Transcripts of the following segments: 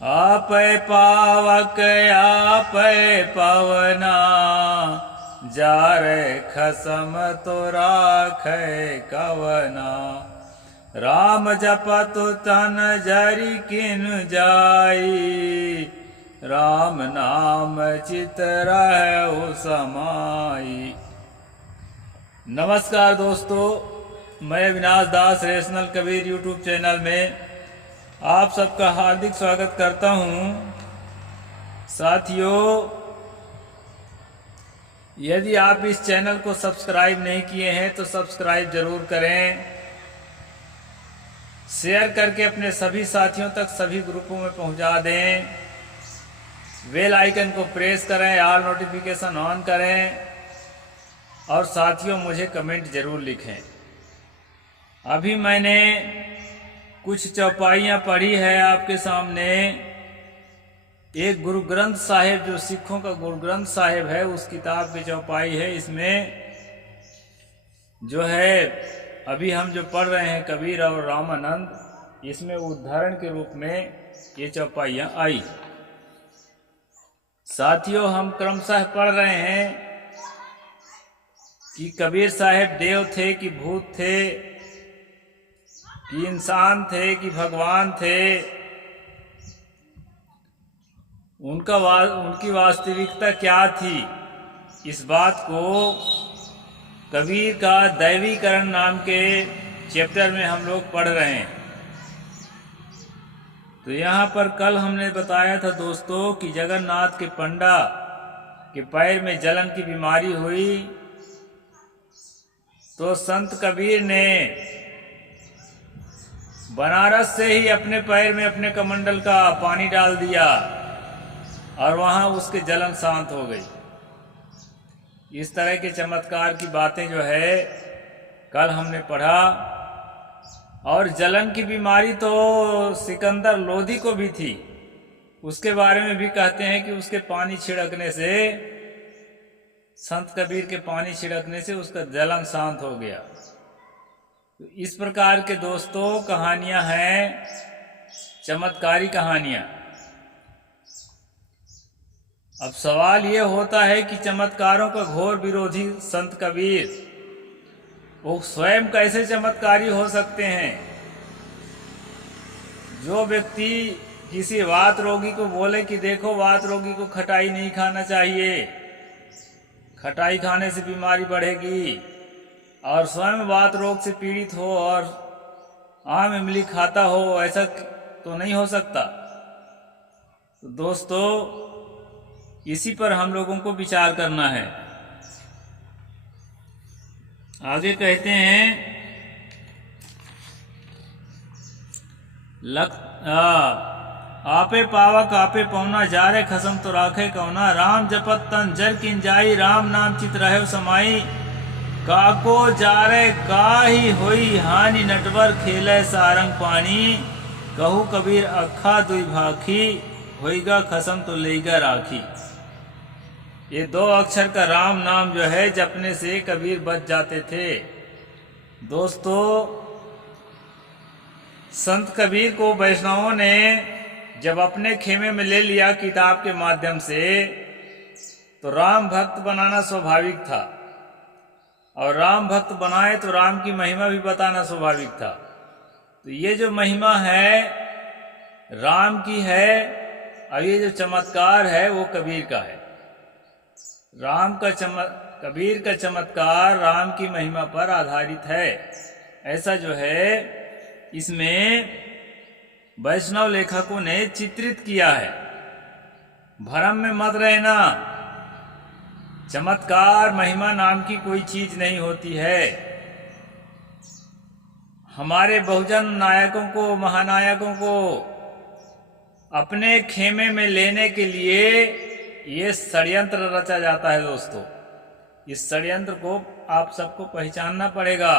आपै पावक आपै पवना, जारै खसम तो राखै कवना। राम जपतु तन जरि किनु जाई, राम नाम चित रहउ समाई। नमस्कार दोस्तों, मैं अविनाश दास रेशनल कबीर यूट्यूब चैनल में आप सबका हार्दिक स्वागत करता हूं। साथियों, यदि आप इस चैनल को सब्सक्राइब नहीं किए हैं तो सब्सक्राइब जरूर करें। शेयर करके अपने सभी साथियों तक सभी ग्रुपों में पहुंचा दें। बेल आइकन को प्रेस करें, ऑल नोटिफिकेशन ऑन करें और साथियों मुझे कमेंट जरूर लिखें। अभी मैंने कुछ चौपाइयाँ पढ़ी है आपके सामने। एक गुरु ग्रंथ साहिब, जो सिखों का गुरु ग्रंथ साहिब है, उस किताब की चौपाई है। इसमें जो है अभी हम जो पढ़ रहे हैं कबीर और रामानंद, इसमें उदाहरण के रूप में ये चौपाइयाँ आई। साथियों, हम क्रमशः पढ़ रहे हैं कि कबीर साहब देव थे कि भूत थे, कि इंसान थे कि भगवान थे। उनकी वास्तविकता क्या थी, इस बात को कबीर का दैवीकरण नाम के चैप्टर में हम लोग पढ़ रहे हैं। तो यहाँ पर कल हमने बताया था दोस्तों कि जगन्नाथ के पंडा के पैर में जलन की बीमारी हुई, तो संत कबीर ने बनारस से ही अपने पैर में अपने कमंडल का पानी डाल दिया और वहाँ उसके जलन शांत हो गई। इस तरह के चमत्कार की बातें जो है कल हमने पढ़ा। और जलन की बीमारी तो सिकंदर लोधी को भी थी, उसके बारे में भी कहते हैं कि उसके पानी छिड़कने से, संत कबीर के पानी छिड़कने से उसका जलन शांत हो गया। तो इस प्रकार के दोस्तों कहानियां हैं, चमत्कारी कहानियां। अब सवाल ये होता है कि चमत्कारों का घोर विरोधी संत कबीर, वो स्वयं कैसे चमत्कारी हो सकते हैं। जो व्यक्ति किसी वात रोगी को बोले कि देखो वात रोगी को खटाई नहीं खाना चाहिए, खटाई खाने से बीमारी बढ़ेगी, और स्वयं वात रोग से पीड़ित हो और आम इमली खाता हो, ऐसा तो नहीं हो सकता। तो दोस्तों, इसी पर हम लोगों को विचार करना है। आगे कहते हैं आपे पावक आपे पौना, जारे खसम तो राखे कौना। राम जपत तन जर किन जाई, राम नाम चित रहे समाई। काको जारे काही होई हानि, नटवर खेले सारंग पानी। कहू कबीर अखा दुई भाखी, होईगा खसम तो लेगा राखी। ये दो अक्षर का राम नाम जो है जपने से कबीर बच जाते थे। दोस्तों, संत कबीर को वैष्णवों ने जब अपने खेमे में ले लिया किताब के माध्यम से, तो राम भक्त बनाना स्वाभाविक था, और राम भक्त बनाए तो राम की महिमा भी बताना स्वाभाविक था। तो ये जो महिमा है राम की है, और ये जो चमत्कार है वो कबीर का है। कबीर का चमत्कार राम की महिमा पर आधारित है। ऐसा जो है इसमें वैष्णव लेखकों ने चित्रित किया है। भ्रम में मत रहना, चमत्कार महिमा नाम की कोई चीज नहीं होती है। हमारे बहुजन नायकों को, महानायकों को अपने खेमे में लेने के लिए ये षड्यंत्र रचा जाता है। दोस्तों, इस षड्यंत्र को आप सबको पहचानना पड़ेगा।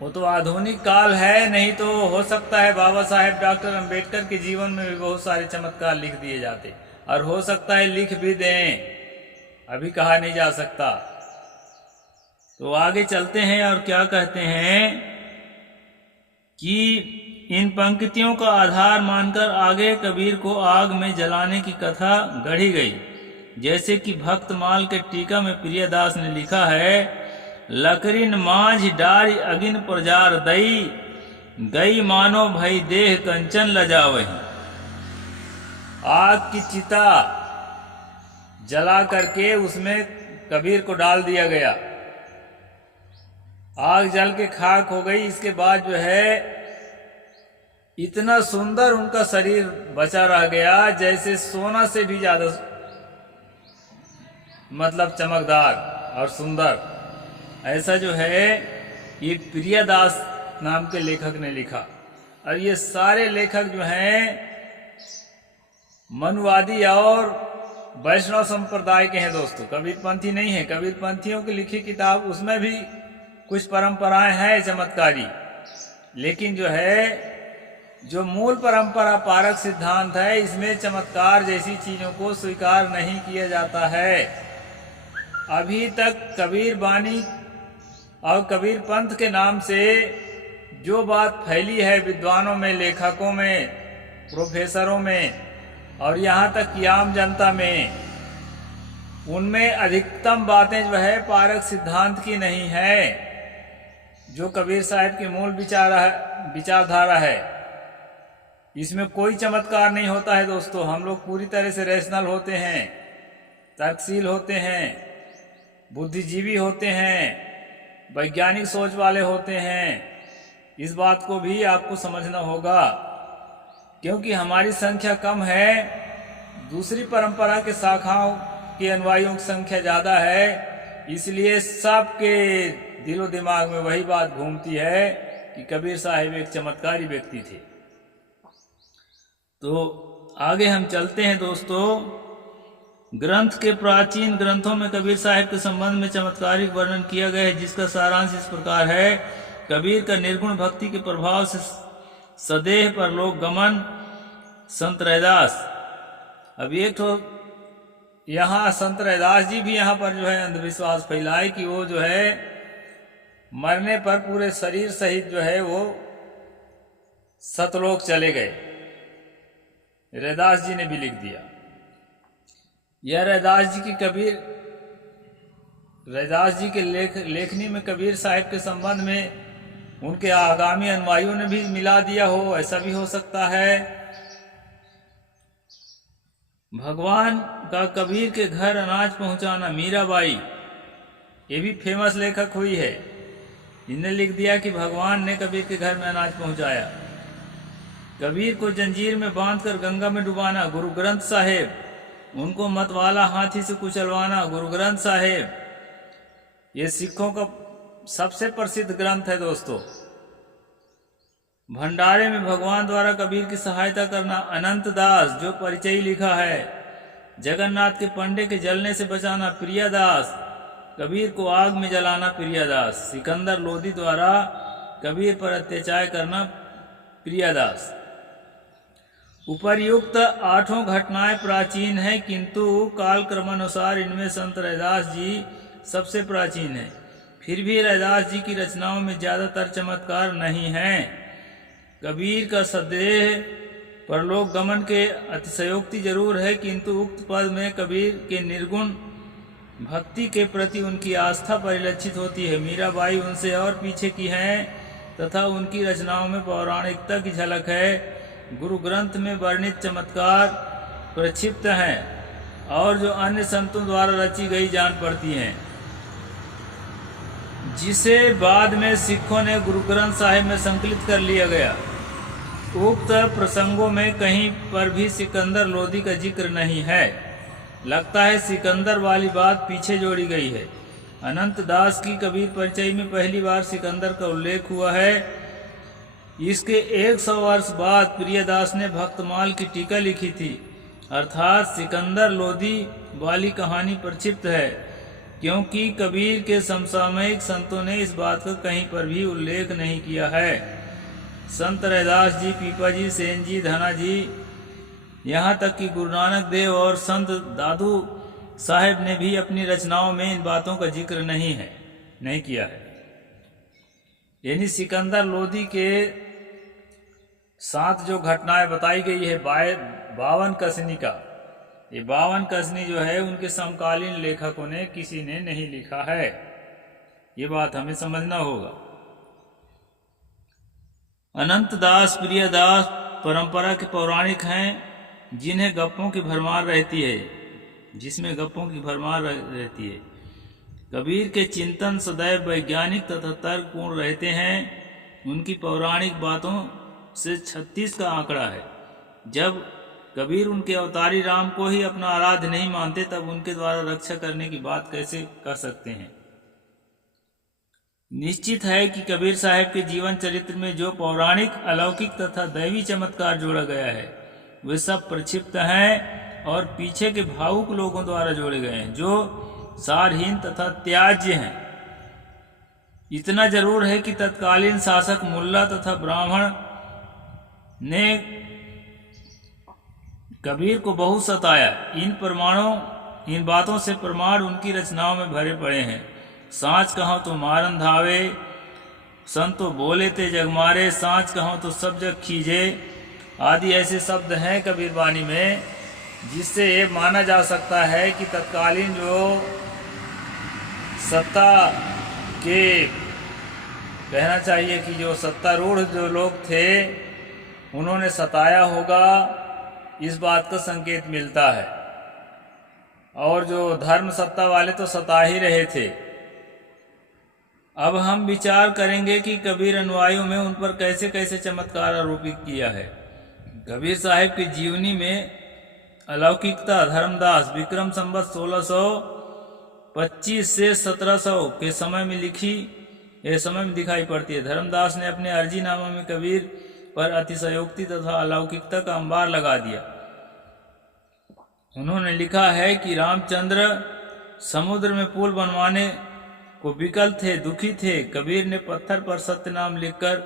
वो तो आधुनिक काल है, नहीं तो हो सकता है बाबा साहेब डॉक्टर अंबेडकर के जीवन में भी बहुत सारे चमत्कार लिख दिए जाते, और हो सकता है लिख भी दें, अभी कहा नहीं जा सकता। तो आगे चलते हैं और क्या कहते हैं कि इन पंक्तियों का आधार मानकर आगे कबीर को आग में जलाने की कथा गढ़ी गई। जैसे कि भक्तमाल के टीका में प्रियदास ने लिखा है, लकरिन मांझ डारी अगिन प्रजार दई, गई मानो भई देह कंचन लजावही। आग की चिता जला करके उसमें कबीर को डाल दिया गया। आग जल के खाक हो गई। इसके बाद जो है इतना सुंदर उनका शरीर बचा रह गया, जैसे सोना से भी ज्यादा मतलब चमकदार और सुंदर। ऐसा जो है ये प्रियदास नाम के लेखक ने लिखा। और ये सारे लेखक जो हैं मनुवादी और वैष्णव संप्रदाय के हैं दोस्तों, कबीरपंथी नहीं है। कबीरपंथियों की लिखी किताब उसमें भी कुछ परंपराएं हैं चमत्कारी, लेकिन जो है जो मूल परंपरा पारक सिद्धांत है, इसमें चमत्कार जैसी चीजों को स्वीकार नहीं किया जाता है। अभी तक कबीर बानी और कबीर पंथ के नाम से जो बात फैली है विद्वानों में, लेखकों में, प्रोफेसरों में और यहाँ तक कि आम जनता में, उनमें अधिकतम बातें जो है पारक सिद्धांत की नहीं है, जो कबीर साहब की मूल विचारधारा है। इसमें कोई चमत्कार नहीं होता है दोस्तों। हम लोग पूरी तरह से रैशनल होते हैं, तर्कशील होते हैं, बुद्धिजीवी होते हैं, वैज्ञानिक सोच वाले होते हैं। इस बात को भी आपको समझना होगा, क्योंकि हमारी संख्या कम है, दूसरी परंपरा के शाखाओं के अनुयायियों की संख्या ज़्यादा है। इसलिए सबके दिलो दिमाग में वही बात घूमती है कि कबीर साहिब एक चमत्कारी व्यक्ति थे। तो आगे हम चलते हैं दोस्तों। ग्रंथ के प्राचीन ग्रंथों में कबीर साहिब के संबंध में चमत्कारिक वर्णन किया गया है, जिसका सारांश इस प्रकार है। कबीर का निर्गुण भक्ति के प्रभाव से सदेह परलोक गमन। संत रैदास। अब एक तो यहाँ संत रैदास जी भी यहाँ पर जो है अंधविश्वास फैलाए कि वो जो है मरने पर पूरे शरीर सहित जो है वो सतलोक चले गए। रैदास जी ने भी लिख दिया। यह रैदास जी के लेखनी में कबीर साहिब के संबंध में उनके आगामी अनुयायियों ने भी मिला दिया हो, ऐसा भी हो सकता है। भगवान का कबीर के घर अनाज पहुंचाना। मीराबाई ये भी फेमस लेखक हुई है, इन्हें लिख दिया कि भगवान ने कबीर के घर में अनाज पहुंचाया। कबीर को जंजीर में बांधकर गंगा में डुबाना। गुरु ग्रंथ साहिब। उनको मतवाला हाथी से कुचलवाना। गुरु ग्रंथ साहिब ये सिखों का सबसे प्रसिद्ध ग्रंथ है दोस्तों। भंडारे में भगवान द्वारा कबीर की सहायता करना। अनंत दास जो परिचय लिखा है। जगन्नाथ के पंडे के जलने से बचाना। प्रियदास कबीर को आग में जलाना। प्रियदास। सिकंदर लोधी द्वारा कबीर पर अत्याचार करना। प्रियदास। उपर्युक्त आठों घटनाएं प्राचीन हैं, किंतु काल क्रमानुसार इनमें संत रैदास जी सबसे प्राचीन है। फिर भी रैदास जी की रचनाओं में ज्यादातर चमत्कार नहीं हैं। कबीर का सदेह परलोक गमन के अतिशयोक्ति जरूर है, किंतु उक्त पद में कबीर के निर्गुण भक्ति के प्रति उनकी आस्था परिलक्षित होती है। मीराबाई उनसे और पीछे की हैं तथा उनकी रचनाओं में पौराणिकता की झलक है। गुरु ग्रंथ में वर्णित चमत्कार प्रक्षिप्त हैं और जो अन्य संतों द्वारा रची गई जान पड़ती हैं, जिसे बाद में सिखों ने गुरु ग्रंथ साहिब में संकलित कर लिया गया। उक्त प्रसंगों में कहीं पर भी सिकंदर लोधी का जिक्र नहीं है। लगता है सिकंदर वाली बात पीछे जोड़ी गई है। अनंत दास की कबीर परिचय में पहली बार सिकंदर का उल्लेख हुआ है। इसके 100 वर्ष बाद प्रियदास ने भक्तमाल की टीका लिखी थी, अर्थात सिकंदर लोधी वाली कहानी प्रक्षिप्त है, क्योंकि कबीर के समसामयिक संतों ने इस बात का कहीं पर भी उल्लेख नहीं किया है। संत रैदास जी, पीपा जी, सेन जी, धना जी, यहाँ तक कि गुरु नानक देव और संत दादू साहेब ने भी अपनी रचनाओं में इन बातों का जिक्र नहीं किया है। यानी सिकंदर लोधी के साथ जो घटनाएं बताई गई है 52 कसनी का, ये 52 कसनी जो है उनके समकालीन लेखकों ने किसी ने नहीं लिखा है, ये बात हमें समझना होगा। अनंत दास प्रियदास परंपरा के पौराणिक हैं, जिन्हें गप्पों की भरमार रहती है, जिसमें गप्पों की भरमार रहती है। कबीर के चिंतन सदैव वैज्ञानिक तथा तर्कपूर्ण रहते हैं। उनकी पौराणिक बातों से 36 का आंकड़ा है। जब कबीर उनके अवतारी राम को ही अपना आराध्य नहीं मानते, तब उनके द्वारा रक्षा करने की बात कैसे कर सकते हैं। निश्चित है कि कबीर साहब के जीवन चरित्र में जो पौराणिक, अलौकिक तथा दैवी चमत्कार जोड़ा गया है, वे सब प्रक्षिप्त हैं और पीछे के भावुक लोगों द्वारा जोड़े गए हैं, जो सारहीन तथा त्याज्य हैं। इतना जरूर है कि तत्कालीन शासक मुल्ला तथा ब्राह्मण ने कबीर को बहुत सताया। इन बातों से प्रमाण उनकी रचनाओं में भरे पड़े हैं। सांच कहो तो मारन धावे, संतो बोले ते जग मारे, सांच कहो तो सब जग खींचे, आदि ऐसे शब्द हैं कबीर वाणी में, जिससे ये माना जा सकता है कि तत्कालीन जो सत्ता के, कहना चाहिए कि जो सत्तारूढ़ जो लोग थे, उन्होंने सताया होगा, इस बात का संकेत मिलता है। और जो धर्म सत्ता वाले तो सता ही रहे थे। अब हम विचार करेंगे कि कबीर अनुयायियों में उन पर कैसे कैसे चमत्कार आरोपित किया है। कबीर साहिब की जीवनी में अलौकिकता धर्मदास विक्रम संवत 1625 से 1700 के समय में दिखाई पड़ती है। धर्मदास ने अपने अर्जीनामा में कबीर पर अतिशयोक्ति तथा अलौकिकता का अंबार लगा दिया। उन्होंने लिखा है कि रामचंद्र समुद्र में पुल बनवाने को विकल थे, दुखी थे। कबीर ने पत्थर पर सत्य नाम लिखकर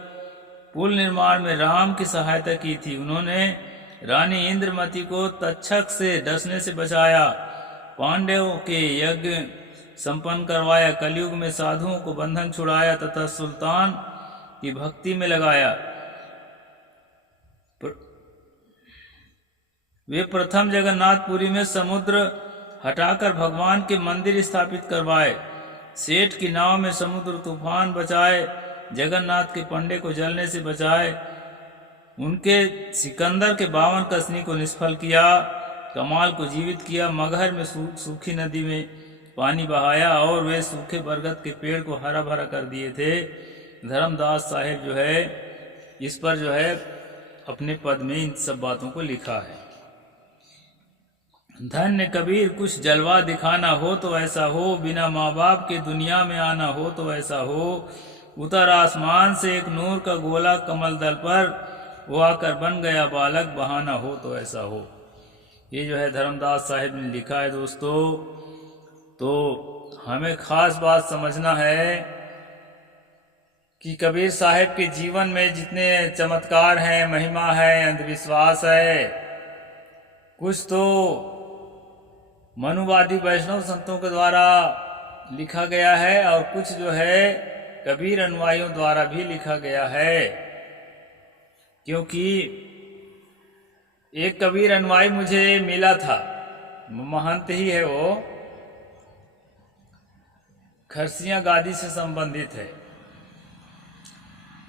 पुल निर्माण में राम की सहायता की थी। उन्होंने रानी इंद्रमती को तक्षक से डसने से बचाया, पांडवों के यज्ञ संपन्न करवाया, कलयुग में साधुओं को बंधन छुड़ाया तथा सुल्तान की भक्ति में लगाया। वे प्रथम जगन्नाथपुरी में समुद्र हटाकर भगवान के मंदिर स्थापित करवाए, सेठ की नाव में समुद्र तूफान बचाए, जगन्नाथ के पंडे को जलने से बचाए, उनके सिकंदर के 52 कसनी को निष्फल किया, कमाल को जीवित किया, मगहर में सूखी नदी में पानी बहाया और वे सूखे बरगद के पेड़ को हरा भरा कर दिए थे। धर्मदास साहेब जो है इस पर जो है अपने पद में इन सब बातों को लिखा है। धन्य कबीर कुछ जलवा दिखाना हो तो ऐसा हो, बिना माँ बाप के दुनिया में आना हो तो ऐसा हो, उतर आसमान से एक नूर का गोला कमल दल पर, वो आकर बन गया बालक, बहाना हो तो ऐसा हो। ये जो है धर्मदास साहिब ने लिखा है दोस्तों। तो हमें खास बात समझना है कि कबीर साहिब के जीवन में जितने चमत्कार हैं, महिमा है, अंधविश्वास है, कुछ तो मनुवादी वैष्णव संतों के द्वारा लिखा गया है और कुछ जो है कबीर अनुयायियों द्वारा भी लिखा गया है। क्योंकि एक कबीर अनुयायी मुझे मिला था, महंत ही है, वो खरसियां गादी से संबंधित है।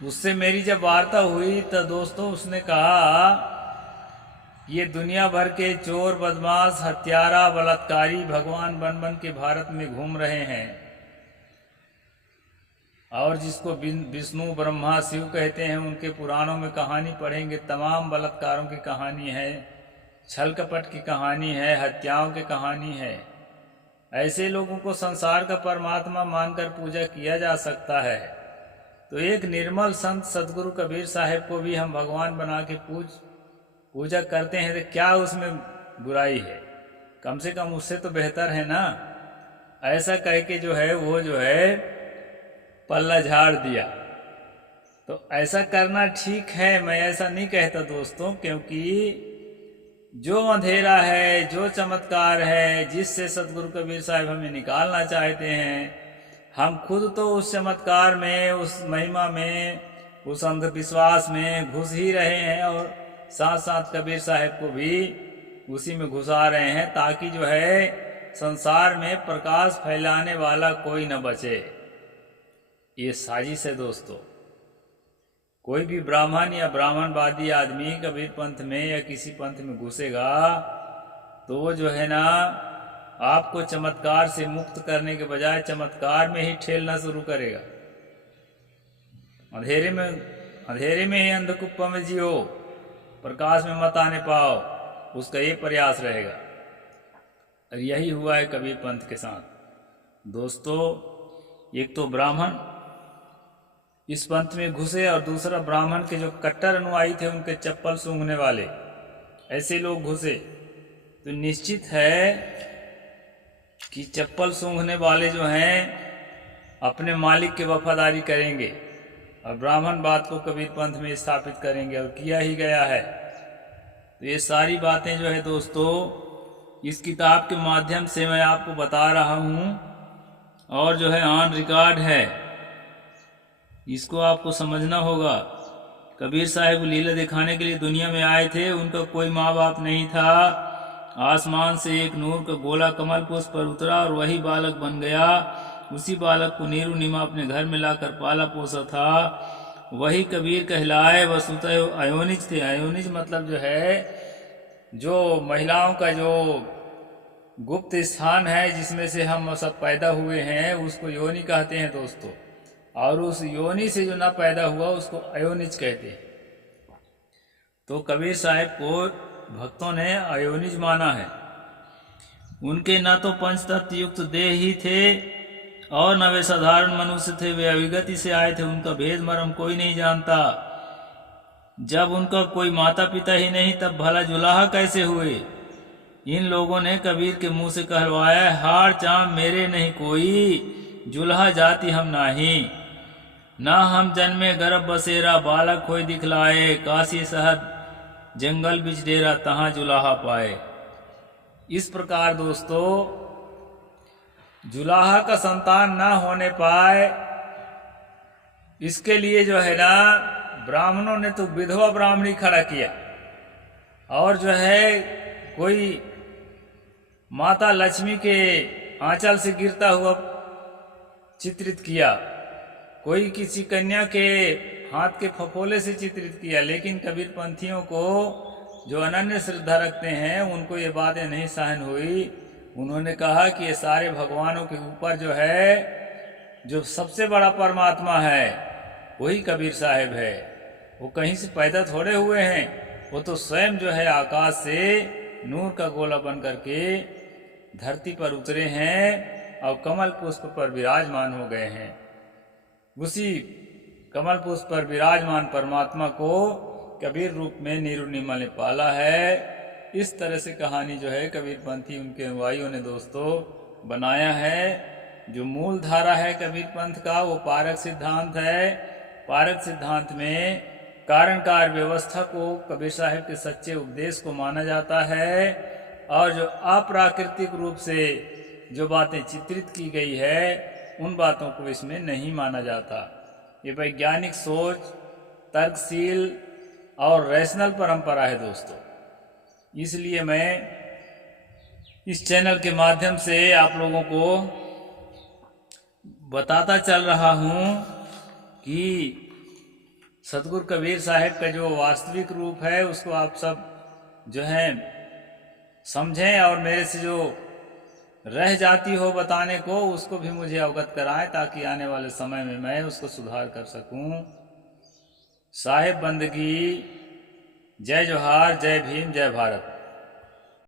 उससे मेरी जब वार्ता हुई तो दोस्तों उसने कहा ये दुनिया भर के चोर, बदमाश, हत्यारा, बलात्कारी भगवान बन बन के भारत में घूम रहे हैं और जिसको विष्णु, ब्रह्मा, शिव कहते हैं, उनके पुराणों में कहानी पढ़ेंगे, तमाम बलात्कारों की कहानी है, छल कपट की कहानी है, हत्याओं की कहानी है। ऐसे लोगों को संसार का परमात्मा मानकर पूजा किया जा सकता है। तो एक निर्मल संत सदगुरु कबीर साहब को भी हम भगवान बना के पूजा करते हैं, तो क्या उसमें बुराई है? कम से कम उससे तो बेहतर है ना। ऐसा कह के जो है वो जो है पल्ला झाड़ दिया। तो ऐसा करना ठीक है, मैं ऐसा नहीं कहता दोस्तों, क्योंकि जो अंधेरा है, जो चमत्कार है, जिससे सतगुरु कबीर साहब हमें निकालना चाहते हैं, हम खुद तो उस चमत्कार में, उस महिमा में उस अंधविश्वास में घुस ही रहे हैं और साथ साथ कबीर साहब को भी उसी में घुसा रहे हैं, ताकि जो है संसार में प्रकाश फैलाने वाला कोई न बचे। ये साजिश है दोस्तों। कोई भी ब्राह्मण या ब्राह्मणवादी आदमी कबीर पंथ में या किसी पंथ में घुसेगा तो वो जो है ना आपको चमत्कार से मुक्त करने के बजाय चमत्कार में ही ठेलना शुरू करेगा। अंधेरे में ही अंधकुप्पा में जियो, प्रकाश में मत आने पाओ, उसका ये प्रयास रहेगा। और यही हुआ है कबीर पंथ के साथ दोस्तों। एक तो ब्राह्मण इस पंथ में घुसे और दूसरा ब्राह्मण के जो कट्टर अनुयायी थे उनके चप्पल सूंघने वाले ऐसे लोग घुसे, तो निश्चित है कि चप्पल सूंघने वाले जो हैं अपने मालिक की वफादारी करेंगे और ब्राह्मण बात को कबीर पंथ में स्थापित करेंगे, और किया ही गया है। तो ये सारी बातें जो है दोस्तों इस किताब के माध्यम से मैं आपको बता रहा हूँ, और जो है ऑन रिकॉर्ड है, इसको आपको समझना होगा। कबीर साहब लीला दिखाने के लिए दुनिया में आए थे, उनका कोई माँ बाप नहीं था। आसमान से एक नूर का गोला कमल पुष्प पर उतरा और वही बालक बन गया। उसी बालक को नीरू नीमा अपने घर में लाकर पाला पोसा था। वही कबीर कहलाए। वसुतः अयोनिज थे। अयोनिज मतलब जो है जो महिलाओं का जो गुप्त स्थान है जिसमें से हम सब पैदा हुए हैं उसको योनि कहते हैं दोस्तों, और उस योनि से जो ना पैदा हुआ उसको अयोनिज कहते हैं। तो कबीर साहब को भक्तों ने अयोनिज माना है। उनके न तो पंचतत्व युक्त देह ही थे और न वे साधारण मनुष्य थे, वे अविगति से आए थे। उनका भेद मर्म कोई नहीं जानता। जब उनका कोई माता पिता ही नहीं तब भला जुलाहा कैसे हुए। इन लोगों ने कबीर के मुंह से कहलवाया, हार चाम मेरे नहीं कोई, जुल्हा जाति हम नाही। ना हम जन्मे गर्भ बसेरा, बालक होय दिखलाए, काशी शहर जंगल बिच डेरा, तहां जुलाहा पाए। इस प्रकार दोस्तों जुलाहा का संतान ना होने पाए, इसके लिए जो है ना ब्राह्मणों ने तो विधवा ब्राह्मणी खड़ा किया, और जो है कोई माता लक्ष्मी के आंचल से गिरता हुआ चित्रित किया, कोई किसी कन्या के हाथ के फफोले से चित्रित किया। लेकिन कबीर पंथियों को जो अनन्य श्रद्धा रखते हैं उनको ये बातें नहीं सहन हुई। उन्होंने कहा कि ये सारे भगवानों के ऊपर जो है जो सबसे बड़ा परमात्मा है वही कबीर साहब है। वो कहीं से पैदा थोड़े हुए हैं, वो तो स्वयं जो है आकाश से नूर का गोला बन करके धरती पर उतरे हैं और कमल पुष्प पर विराजमान हो गए हैं। उसी कमल पुष्प पर विराजमान परमात्मा को कबीर रूप में नीरू नीमा ने पाला है। इस तरह से कहानी जो है कबीर पंथी उनके अनुयायियों ने दोस्तों बनाया है। जो मूल धारा है कबीर पंथ का वो पारक सिद्धांत है। पारक सिद्धांत में कारण कार्य व्यवस्था को कबीर साहब के सच्चे उपदेश को माना जाता है, और जो अप्राकृतिक रूप से जो बातें चित्रित की गई है उन बातों को इसमें नहीं माना जाता। ये वैज्ञानिक सोच, तर्कशील और रैशनल परंपरा है दोस्तों। इसलिए मैं इस चैनल के माध्यम से आप लोगों को बताता चल रहा हूँ कि सतगुरु कबीर साहब का जो वास्तविक रूप है उसको आप सब जो है समझें, और मेरे से जो रह जाती हो बताने को उसको भी मुझे अवगत कराएं, ताकि आने वाले समय में मैं उसको सुधार कर सकूं। साहिब बंदगी। जय जोहार, जय भीम, जय भारत।